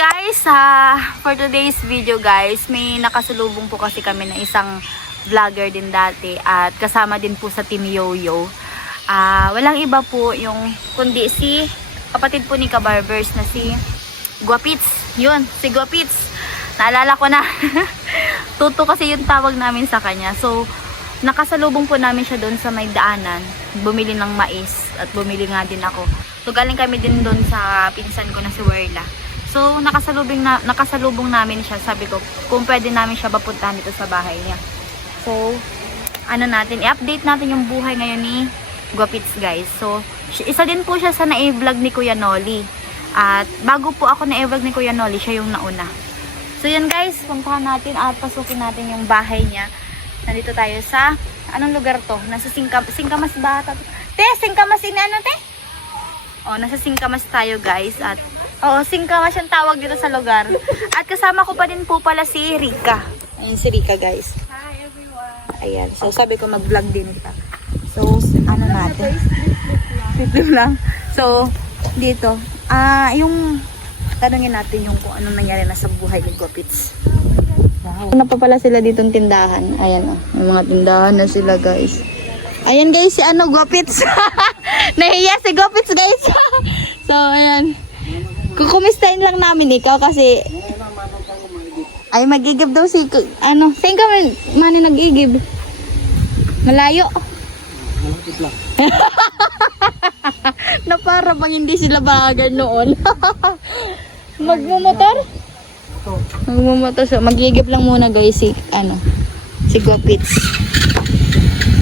guys, for today's video guys, may nakasalubong po kasi kami na isang vlogger din dati at kasama din po sa Team Yoyo. Walang iba po yung kundi si kapatid po ni Kabarbers na si Guapits. Yun, si Guapits. Naalala ko na. Tuto kasi yung tawag namin sa kanya. So, nakasalubong po namin siya doon sa may daanan. Bumili ng mais at bumili nga din ako. So, galing kami din doon sa pinsan ko na si Werla. So, nakasalubong namin siya. Sabi ko, kung pwede namin siya papuntahan dito sa bahay niya. So, i-update natin yung buhay ngayon ni Guapits guys. So, isa din po siya sa na-vlog ni Kuya Noli. At bago po ako na-vlog ni Kuya Noli, siya yung nauna. So, yun guys, puntahan natin at pasukin natin yung bahay niya. Nandito tayo sa, anong lugar to? Nasa Singkamas ba? Te, Singkamas ini ano te? O, nasa Singkamas tayo guys. At, oo, Singkamas yung tawag dito sa lugar. At kasama ko pa din po pala si Rika. Ayan si Rika guys. Hi everyone. Ayan, so sabi ko mag-vlog din ito. So, ano natin? Ito lang. So, dito. Yung tanungin natin yung kung anong nangyari na sa buhay ni Guapits. Wow. Ano pa pala sila ditong tindahan? Ayan o. May mga tindahan na sila guys. Ayan guys, si Guapits. Nahiya si Guapits guys. So, ayan. Kukumistahin lang namin ikaw kasi ay magigib daw si saan ka man nag-igib? Malayo. Malapit lang. Na para bang hindi sila bahagan noon. Magmumotor? Magmumotor siya. Magigib lang muna guys si Guapits.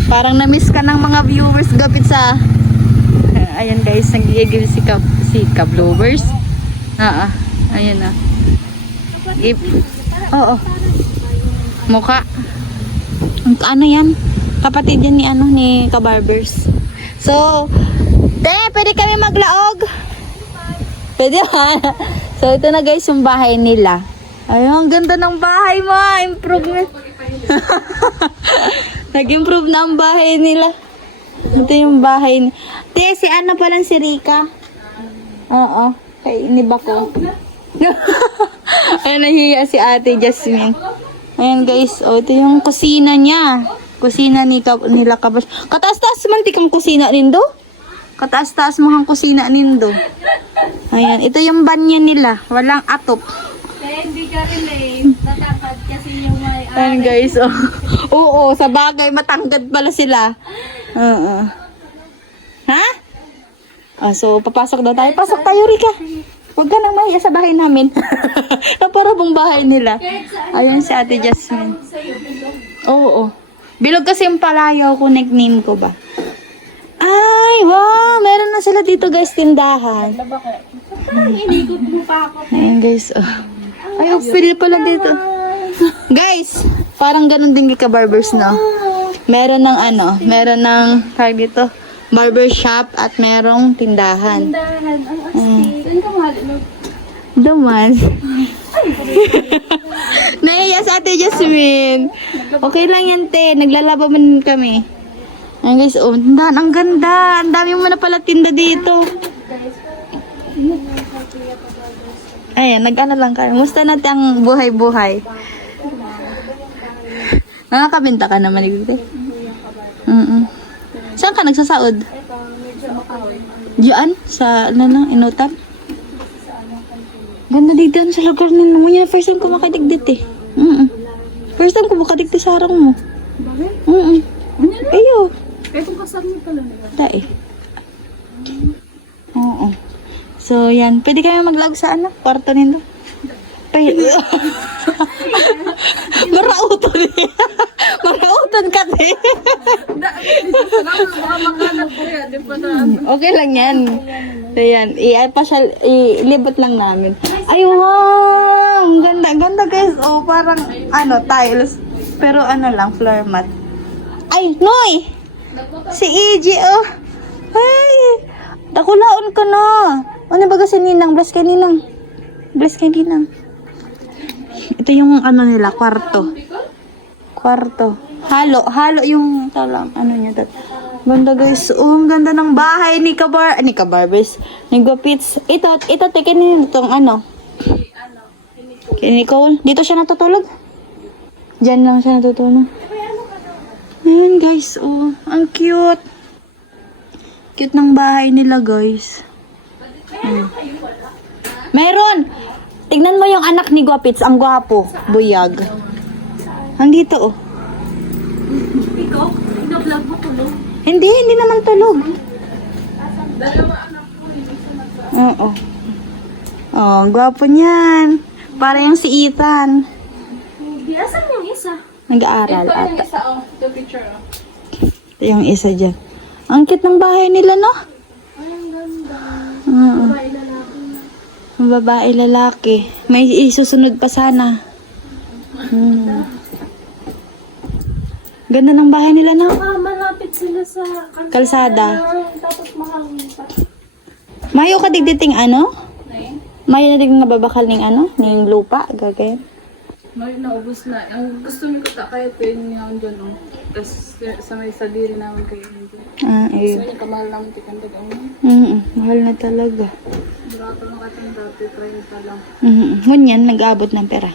Parang na-miss ka ng mga viewers Guapits Ayan guys, nagigib si Kablowers. Ayan na. Oo. Mukha. Ano yan? Kapatid yan ni Kabarbers. So, pwede kami maglaog? Pwede ba? So, ito na guys yung bahay nila. Ayun, ang ganda ng bahay mo. Improvement. Nag-improve na ang bahay nila. Ito yung bahay ni... si palang si Rika. Oo. Kay iniba ko. Ayun, nahiya si Ate Jasmine. Ayan guys, ito yung kusina niya. Kusina nila Kabarbers. Kataas-taas man tikang kusina nindo. Kataas-taas mo ang kusina nindo. Ayan, ito yung banyo nila. Walang atop. Hindi ka rin natangkad kasi yung may Ayan guys, Oo, sa bagay, matanggad pala sila. Ha? So, papasok daw tayo. Pasok tayo, Rika. Huwag ka nang mahiya sa bahay namin. Na para bang bahay nila. Ayun si Ate Jasmine. Oo. Bilog kasi yung palayaw ko, nickname ko ba? Ay, wow! Meron na sila dito guys, tindahan. inikot mo pa ako. Ayan guys, Ay, pwede pala dito. Guys, parang ganun din kay Kabarbers, no? Meron ng dito, barber shop at merong tindahan. Dahan, saan ka mahal? Duman. Naiya sa Ate Jasmine. Okay lang yan, te. Naglalabaman kami. Ayan guys, tindahan. Ang ganda. Ang dami mo na pala tinda dito. Ayan, lang kayo. Musta natin ang buhay-buhay? Nakakabenta ka naman, te. Saan ka nagsasaod? Diyan? Sa, inutan? Ganda dito sa lugar ninyo. First time ko makadigdit eh. First time ko makadigdit sa harang mo. Bakit? Ayo. Kung kasal mo pala nila. Dai. Oo. So, yan. Pwede kayo mag-log sa kwarto nito. Marauton eh. Marauton ka eh. Okay lang yan. So, yan. Ilibot lang namin. Ay, wow! Ang ganda. Ganda guys. Parang, tiles. Pero lang, floor mat. Ay, Noy! Si EJ, Ay! Dakulaon ka na. Ano ba kasi Ninang? Bless kay Ninang. Ito yung nila, kwarto. Halo yung niya. Ganda guys. Ang ganda ng bahay ni Kabarbers. Ni Guapits. Ito, tekin nyo itong Kay Nicole, dito siya natutulog. Diyan lang siya natutulog. Ayan guys, oh. Ang cute. Cute ng bahay nila guys. Meron! Tignan mo yung anak ni Guapits, ang gwapo. Buyag. Andito oh. Ikaw? Ina-vlog mo tulog? Hindi naman tulog. Dalawa anak ko. Oo. Oh, ang gwapo niyan. Para yung si Ethan. Di, asan yung isa? Nag-aaral Ito yung ata. isa, oh. The picture, oh. Ito yung isa dyan. Ang cute ng bahay nila, no? Ay, ang ganda. Oo. Babae lalaki. Ang babae, lalaki. May isusunod pa sana. Ganda ng bahay nila, no? Malapit sila sa Kalsada. Tapos mahangin pa. Mayo ka digditing ano? Nay? Mayo na digditing nababakal ning ano? Ning lupa, gagawin. May naubos na. Ang gusto niyo ko kaya pwede niya dyan, oh. Tapos sa may sadiri namin kayo. Ah, Gusto ayun. niya kamahal namin tikandag ang Mahal na talaga. barato na katong dati, 30 lang. Ngunyan, nag-aabot ng pera.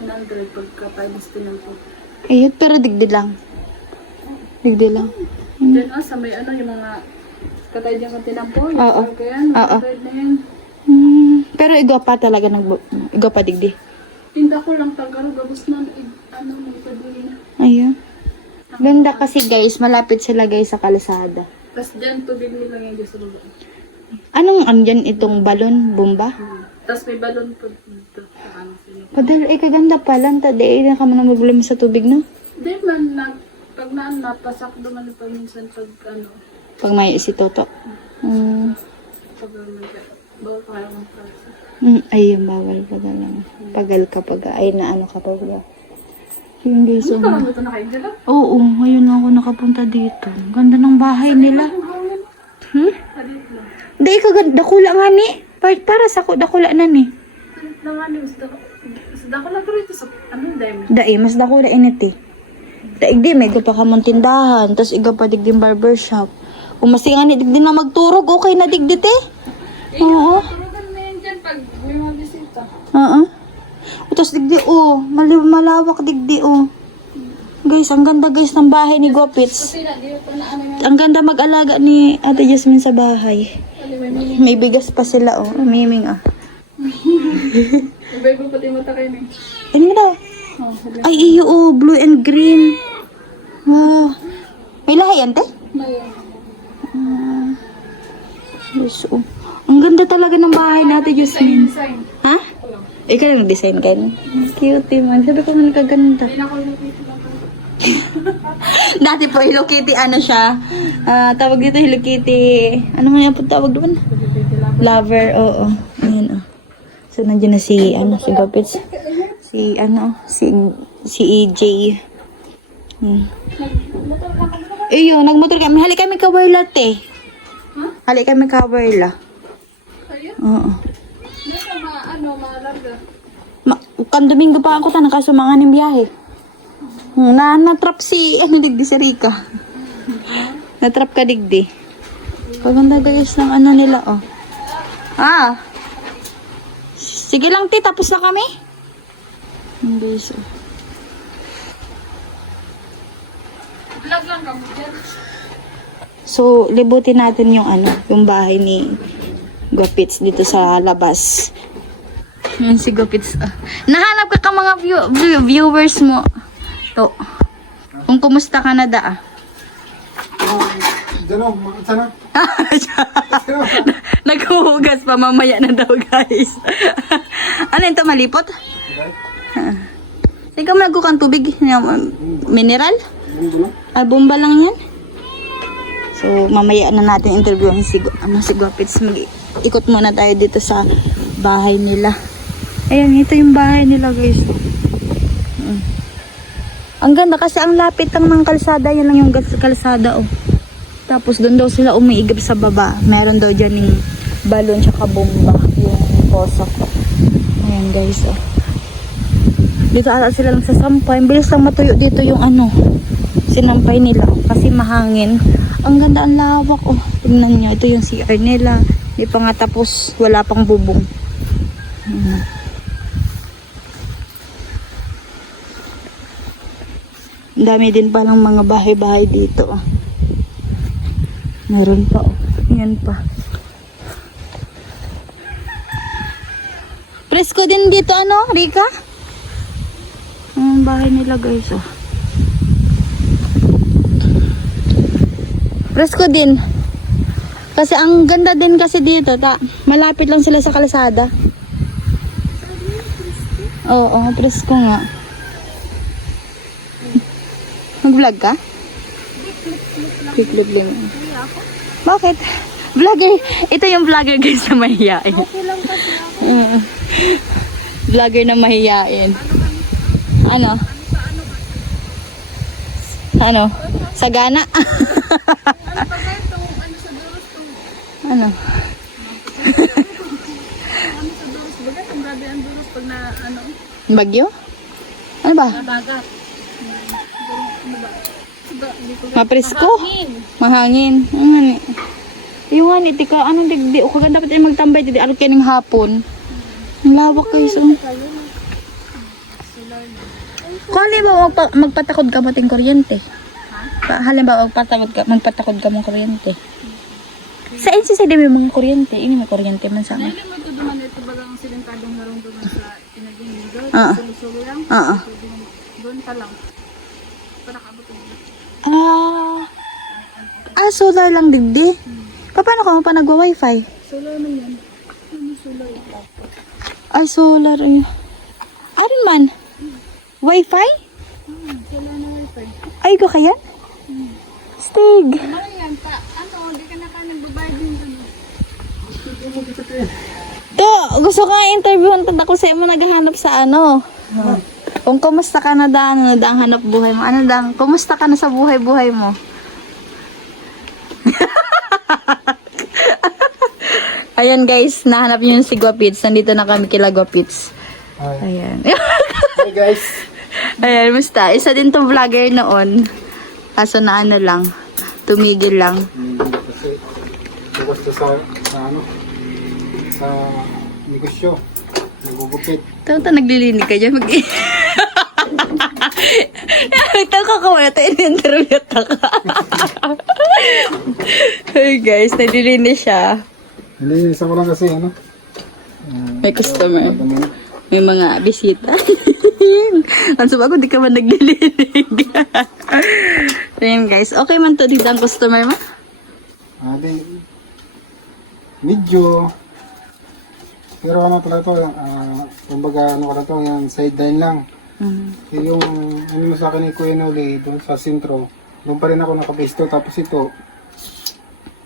100 pagka 5 din po. Ayun, pero digdi lang. Digdi lang. Diyan sa may ano yung mga katay dyan kang tinampo. Yung Oo. parang yan. Oo. Mga na yan. Pero igwa pa talaga igwa pa digdi. Tinda ko lang tagaro. Gabos na ano may paduli na. Ayun. Ganda kasi guys, malapit sila guys sa kalsada. Tapos dyan tubig nila ngayon dyan sa baba. Anong andyan itong balon, bomba? Tapos may balon po dito. Sa ano sila. Padal, kaganda pala. Tadi, na ka man magbulong sa tubig, no? Di man, pag naan napasak naman pa minsan pag ano. Pag may si Toto. Pag bawal pa kayo ng klase. Ayun, bawal pa lang. Pagal ka pag, ay na ano ka pag. Yun guys, Ano ka lang ito na kayo dyan? Oo, ngayon lang ako nakapunta dito. Ganda ng bahay nila. Salit lang. Di, kaganda. Dakula nga ni. Para sa ko, dakula na ni. Salit lang nga ni. Sa dako lang ko rito sa ano dahil. Dai, mas dakula init eh. Daig di, may pa ka mong tindahan. Tapos iga pa digdim barbershop. Kung mas nga ni digdi na magturog, okay na digdit eh. Oo. Turugan na yan dyan pag may mga bisita. Oo. Tapos digdi, oh. Malawak digdi, oh. Guys, ang ganda guys ng bahay ni Guapits. Kasi na, di pa na ano yan. Ang ganda mag-alaga ni Ate Jasmine sa bahay. Ano, may mga. May bigas pa sila, oh. Miming, ah. May Bible pati mata kayo na. Ano mo daw? Oh, sabi. Ay, iyo, oh. Blue and green. Wow. May lahi yan, te? May Yes, oh. Ang ganda talaga ng bahay ni Ate Jasmine. design. Ha? Ikaw lang nag-design ka no? Cute, man. Sabi ko man kaganda. Hindi na ako lupito lang. Dati po, Hello Kitty, ano siya? Tawag dito, Hello Kitty. Ano nga yung tawag doon? Lover, oo. Ayan, oh. So, nandiyan na si, si Guapits. Si EJ. Ayun, nagmotor kami. Hali kami ka-wirla, te. Hali kami ka-wirla. Kayo? Oo. Nasa malarga. Kan Domingo pa ako tanang kasumangan ng biyahe. Na-trap si, digdi si Rika. Na-trap ka digdi. Paganda guys ng ano nila, oh. Sige lang, ti. Tapos na kami. Guys, oh. Vlog lang kami dyan. So, libutin natin yung yung bahay ni Guapits dito sa labas. Yan si Guapits. Nahanap ka mga viewers mo. To. Kung kumusta ka na da. Diyan sana. Naghuhugas pa mamaya na daw guys. Ano ito malipot? Sige mo nagkukang tubig. Mineral? Bomba lang yan. So mamaya na natin interviewin si Guapits. Mag-ikot muna tayo dito sa bahay nila. Ayan, ito yung bahay nila guys. Ang ganda kasi ang lapit lang ng kalsada. Yan lang yung kalsada, oh. Tapos doon daw sila umiigib sa baba. Meron daw dyan yung balon tsaka bomba. Yung poso ko. Ayan guys, oh. Dito ata sila lang sa sampay. Bilis lang matuyo dito yung sinampay nila. Oh. Kasi mahangin. Ang ganda, ang lawak, oh. Tingnan nyo. Ito yung CR nila. Di pa nga tapos. Wala pang bubong. Ang dami din palang mga bahay-bahay dito. Oh. Meron pa. Oh. Yan pa. Presko din dito, ano, Rika? Ang bahay nila, guys, oh. Presko din. Kasi ang ganda din kasi dito, malapit lang sila sa kalsada. Oo, presko nga. Mag-vlog ka? Click lang. Bakit? Vlogger. Ito yung vlogger guys na mahihain. Okay lang kasi ako. Vlogger na mahihain. Ano? Ano? Sagana? Ano pa ba itong ano sa duros itong Ano? ano sa duros? Baga, ang grabe ang duros pag na ano, Bagyo? Ano ba? nabagat. Ano ba? Diba, hindi ko Mapresko? Mahangin. Mahangin. Ano? Yung ano, tika, ano, digdi. O kaganda dapat ay magtambay. Didi, ano kayo ng hapon. Ang lawak kayo. So. Kung halimbawa magpatakod ka mo ting kuryente. Halimbawa magpatakod ka mong kuryente. Sa NCC din may mga kuryente. Ini may kuryente man sa amin. Dahil mo ito duman ito bagang silentadong narunduman sa pinaging doon. Ah. Sulo-sulo lang. Oo. Doon ka lang. Para kabutin mo. Solar lang digdi. Paano ka mo pa nagwa-wifi? Solar man yan. Ano solar ito? Solar. Arin man? Wifi? Solar na wifi. Ay, ko kaya? Stig. Ano yan? Ano, hindi ka na ka nagbabayad din doon. To, gusto ko nga interviewin tanda ko sa mo naghahanap sa ano. Kung kumusta ka na ano na ang hanap buhay mo. Ano dang, kumusta ka na sa buhay-buhay mo? Ayan guys, nahanap niyo yung si Guapits. Nandito na kami kila Guapits. Ayan. Hi guys. Ayan, musta. Isa din tong vlogger noon. Kaso na ano lang, tumigil lang. Kasi bukas to sa ano sa negosyo. Nagugupit. Ito naglilinig ka dyan. Taka ka wala tayo in-interview ka. Hey guys, naglilinis siya. Hindi, isa ko lang kasi ano. May customer. May mga bisita. Ang sabi ko, di ka man naglilinig. Ayan guys, okay man to dito ang customer mo? Di medyo pero ano pala to, kumbaga ano ka na to, yung sideline lang. Yung ano mo sa akin ni Kuya Noli doon sa sentro, doon pa rin ako nakapesto. Tapos ito,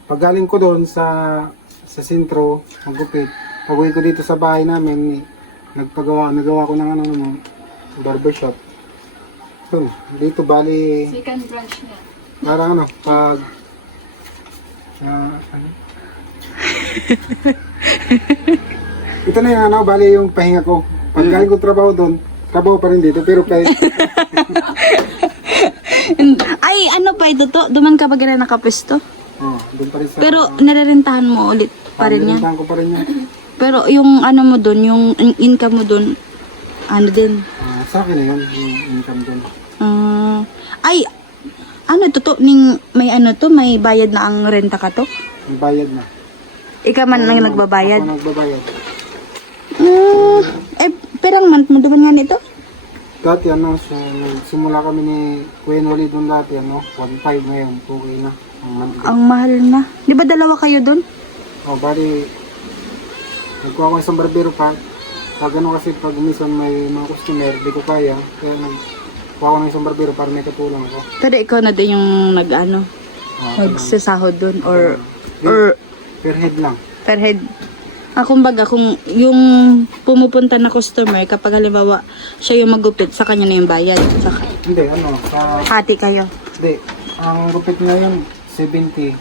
pag galing ko doon sa sentro, magupit, pag uwi ko dito sa bahay namin, nagawa ko ng ano naman, barbershop. So, dito bali, Second branch niya. parang ano, pag ano? Ito na yung ano, bali yung pahinga ko. Pag galing ko trabaho doon, trabaho pa rin dito, pero kahit Ay, ano pa ito to? Duman ka ba gana nakapesto? doon pa rin sa... Pero nirerentahan mo ulit pa rin yan? Nilitahan ko pa rin yan. Pero yung ano mo dun, yung income mo dun, ano din? Sa akin na yun, yung income doon. Ay, ano to? May ano to? May bayad na ang renta ka to? May bayad na. Ikaw man lang nagbabayad? Ako nagbabayad. Perang month mo duman nga nito? Dati ano, simula kami ni Kuya Noli doon dati, ano, 1.5 ngayon, okay na. Ang monthly. Ang mahal na. Di ba dalawa kayo dun? Bali, nagkuha ko isang barbero pa. Pag ano kasi, pag minsan may mga customer, di ko kaya. Kaya nagkuha ko ng isang barbero para may katulong ako. Pero ikaw na din yung nag-ano, nagsasahod dun or Per head lang. per head. Kumbaga, kung yung pumupunta na customer, kapag halimbawa siya yung magupit, sa kanya na yung bayad. Saka, Hindi, ano, hati kayo. hindi. Ang gupit ngayon, 70.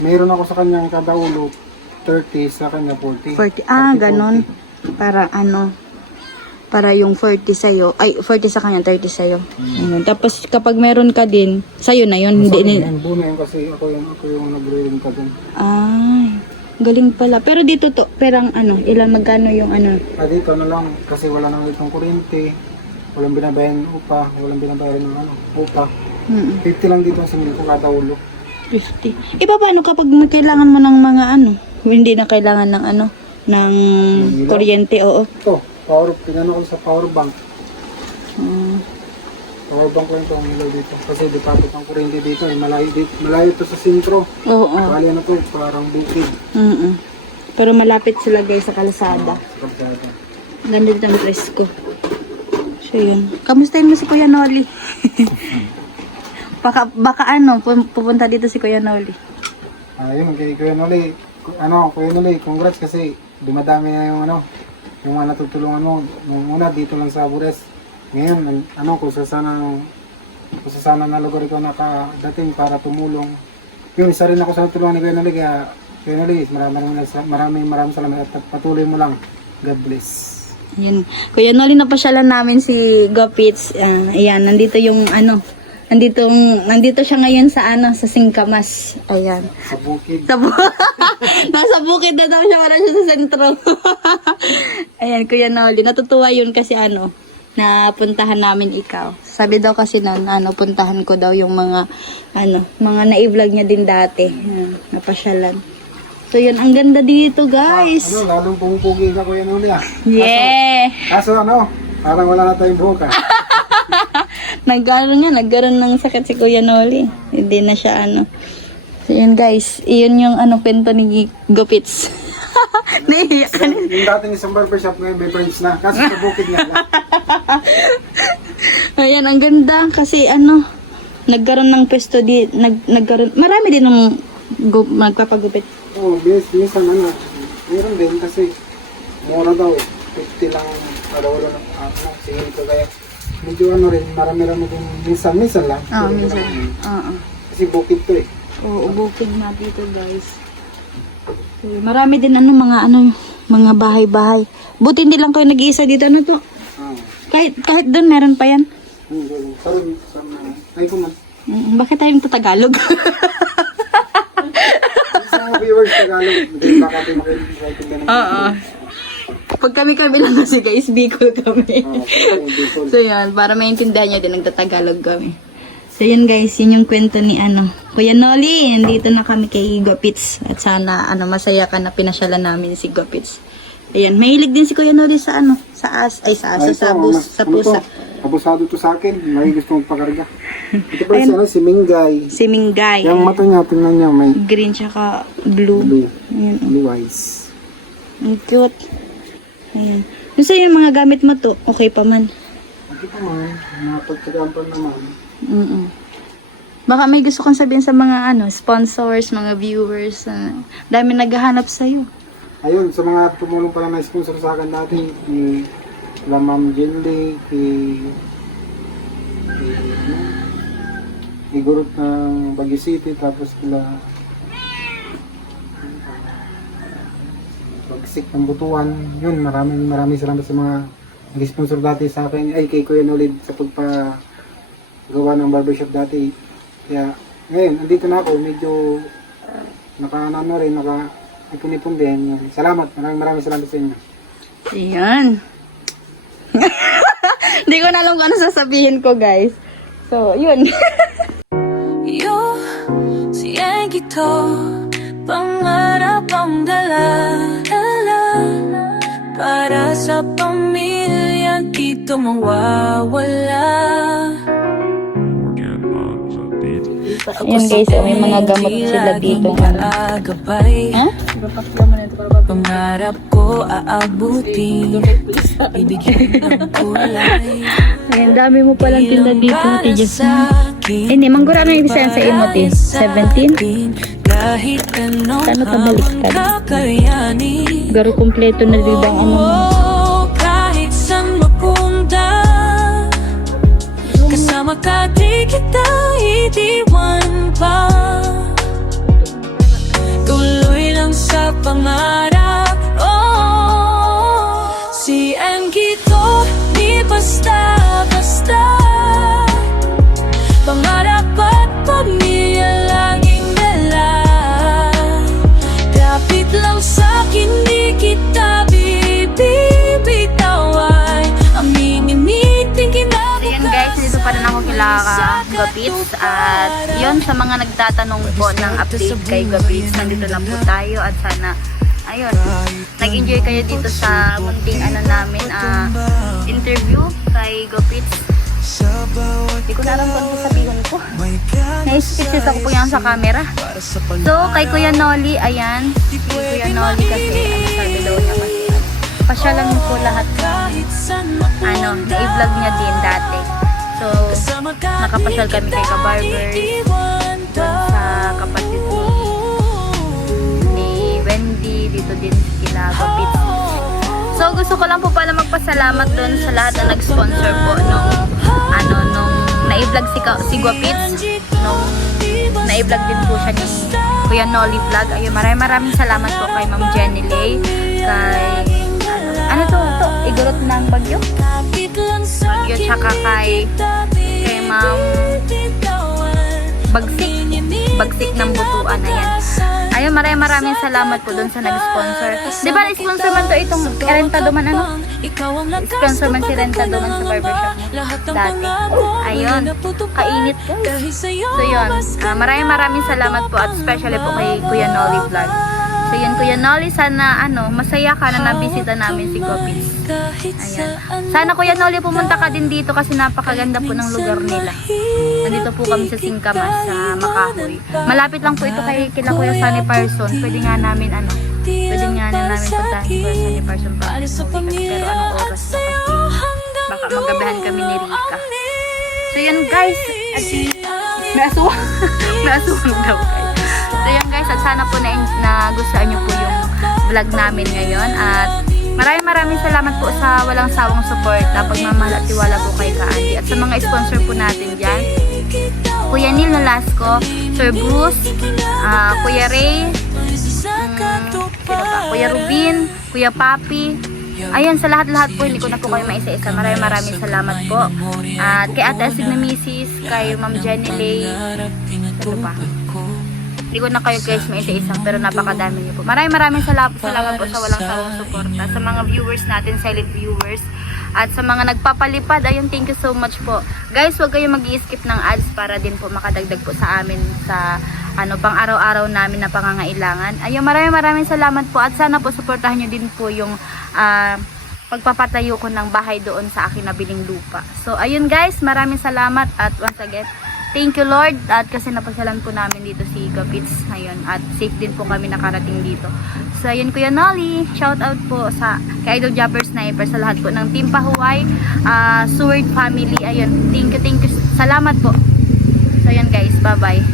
Mayroon ako sa kanya kada ulo, 30, sa kanya 40. 40. Ganon. Para ano, para yung 40 sa'yo, ay 40 sa kanya, 30 sa'yo. Ganun. Tapos kapag meron ka din, sa'yo na yun. Hindi nila. Ang buna yun kasi ako yung nagre-ring ka dun. Ay, galing pala. Pero dito to, perang ano, ilan magkano yung ano? Dito na lang, kasi wala nang itong kuryente. walang binabayan upa, walang binabayaran ng upa. Mm. 50 lang dito ang simento kada ulo. 50. Paano kapag kailangan mo ng mga hindi na kailangan ng ng ilaw? kuryente, oo. Ito, pinano ko sa power bank. Power bank ko yung ilaw dito. Kasi depapit ang kuryente dito, malayo to sa sentro. Oo. Bali to, parang bukid. Pero malapit sila guys sa kalsada. Pagkada. Ganda dito ang presko. So yun. Kamustahin mo si Kuya Noli? baka pupunta dito si Kuya Noli. Ayun, kay Kuya Noli. Kuya Noli, congrats kasi dumadami na yung yung mga natutulungan mo. Nung una dito lang sa Bures. Ngayon, kung sa sana na lugar ikaw nakadating para tumulong. Yun, isa rin ako sa natulungan ni Kuya Noli. Kaya Kuya Noli, maraming salamat at patuloy mo lang. God bless. Yan. Kuya Noli, napasyalan namin si Gopits. Ayan, nandito yung nandito siya ngayon sa sa Singkamas. Ayan. Sa bukid. Nasa bukid na daw siya, wala siya sa sentro. Ayan, Kuya Noli, natutuwa yun kasi napuntahan namin ikaw. Sabi daw kasi puntahan ko daw yung mga na-i-vlog niya din dati. Ayan, napasyalan. So yun, ang ganda dito guys. Lalong pumupugi ka Kuya Noli Yeah! Kaso parang wala na tayong buhok Nagkaroon ng sakit si Kuya Noli. Hindi na siya So yun guys, iyon yung kwento ni Gopits. Naiiyak ka na. Yung dating isang barbershop ngayon may friends na. Kaso sa bukid nga lang. Ayan, ang ganda kasi nagkaroon ng pwesto marami din ng magpapagupit. Oo, minsan meron din kasi mura daw 50 lang para wala ng singil ko kaya medyo rin, marami-rami din minsan lang. Minsan. Kasi bukid to Oo, bukid na dito guys. So, marami din mga bahay-bahay. Buti hindi lang kayo nag-iisa dito to. Kahit doon meron pa yan. Sorry, ay ko man. Bakit tayo Tagalog? Sa viewers Tagalog, baka tayo makikita. Oo. Pag kami lang kasi guys, Bicol kami. So yan, para maintindihan nyo din, nagtatagalog kami. So yun guys, yun yung kwento ni Kuya Noli. Nandito na kami kay Gopits. At sana masaya ka na pinasyalan namin si Gopits. Ayan, mahilig din si Kuya Noli sa pusa. Abusado to sa akin, may gusto magpakarga. Ito pa si Mingay. Si Mingay. Yung mata niya, tingnan niya, may green tsaka blue. Ayan, blue eyes. ang cute. Ayan. Kung sa'yo yung mga gamit mo to, okay pa man. Okay pa man, napagtsagaan pa naman. Baka may gusto kong sabihin sa mga sponsors, mga viewers. Dami naghahanap sa'yo. Ayun, sa mga tumulong pala na sponsor sa akin dati, kila Ma'am Jenly, Igorot ng Baguio City, tapos kila Pagsik ng Butuan. Yun, maraming salamat sa mga nag-sponsor dati sa akin, kay Kuya Nolid sa pagpagawa ng barbershop dati. Kaya ngayon, andito na ako, medyo ipon-ipon din. Salamat, maraming salamat sa inyo. Ayan. Hindi ko na alam kung ano sasabihin ko, guys. So, yun. Yo, siya gito, pangarap ang dala-dala para sa pamilya, dito mawawala. Yan guys, may mga gamot sila dito. Pangarap ko aabutin, ibigin ng kulay. Ayan, dami mo palang tinda dito, Ate Jasmine. Hindi, manggura nga yung isa sa emote. 17? Kahit anong Kano tabaliktad? kakayanin. Garo kompleto na diba ang Kahit saan mapunta, kasama ka di kita itiwan pa. Tuloy lang sa pangarap. Si Angito, di basta-basta. Pangarap at pamilya laging dala. Kapit lang sa'kin, di kita bibitawan. Aminin, Gapits. At yon, sa mga nagtatanong po ng update kay Gapits, nandito lang po tayo at sana ayun, nag-enjoy kayo dito sa munting namin interview kay Gapits. Hindi ko na alam kung sasabihin ko. Na-speechless ako po yan sa camera. So, kay Kuya Nolly, ayan. Si Kuya Nolly kasi, sabi daw niya kasi, pasyalan mo po lahat ng, na-i-vlog niya din dati. So, nakapasyal kami kay Ka-Barber, doon sa kapatid ni Wendy, dito din sila Gapits. So, gusto ko lang po pala magpasalamat doon sa lahat na nag-sponsor po nung na-i-vlog si Gapits, nung na-i-vlog din po siya ni Kuya Nolly Vlog. Ayun, maraming salamat po kay Ma'am Jenny Lay, kay igurot ng bagyo, tsaka kay Ma'am Bagsik ng Butuan. Ayun, maraming salamat po dun sa nag-sponsor. Di ba nag-sponsor man to itong Rentado man sponsor man si Rentado man sa barbershop mo dati. Ayun, kainit guys. So yun, maraming salamat po at especially po kay Kuya Nolly Vlog. So yun, Kuya Nolly, sana masaya ka na nabisita namin si Gapits. Ayan. Sana Kuya Nolly pumunta ka din dito kasi napakaganda po ng lugar nila. Nandito po kami sa Singkamas, sa Makahoy. Malapit lang po ito kay kila Kuya Sunny Parson. Pwede nga namin puntahan si Kuya Sunny Parson pa. Pero anong oras na kasi baka magabihan kami ni Rika. So yun guys, at naasuwang daw guys. So yun guys, at sana po na gustuhan nyo po yung vlog namin ngayon. At maraming salamat po sa walang sawang support na pagmamahal at tiwala po kay Ka-Andy. At sa mga sponsor po natin dyan, Kuya Neil Nolasco, Sir Bruce, Kuya Ray, Kuya Rubin, Kuya Papi. Ayan, sa lahat-lahat po, hindi ko na po kayo maisa-isa. Maraming salamat po. At kay Ate Asig na Mrs., kay Ma'am Jenny Lay, ano pa? Hindi ko na kayo guys maisa-isa, pero napakadami niyo po. Maraming salamat po sa walang sawang suporta. Sa mga viewers natin, silent viewers. At sa mga nagpapalipad, ayun, thank you so much po. Guys, huwag kayong mag-i-skip ng ads para din po makadagdag po sa amin sa pang araw-araw namin na pangangailangan. Ayun, maraming salamat po at sana po suportahan nyo din po yung pagpapatayo ko ng bahay doon sa akin na biling lupa. So, ayun guys, maraming salamat at once again, thank you Lord at kasi napasyalan po namin dito si Gapits ngayon at safe din po kami nakarating dito. So ayun Kuya Nolly, shout out po sa kay Idol Japper Sniper, sa lahat po ng Team Pahuway, Sword family. Ayun, thank you, salamat po. So ayun guys, bye bye.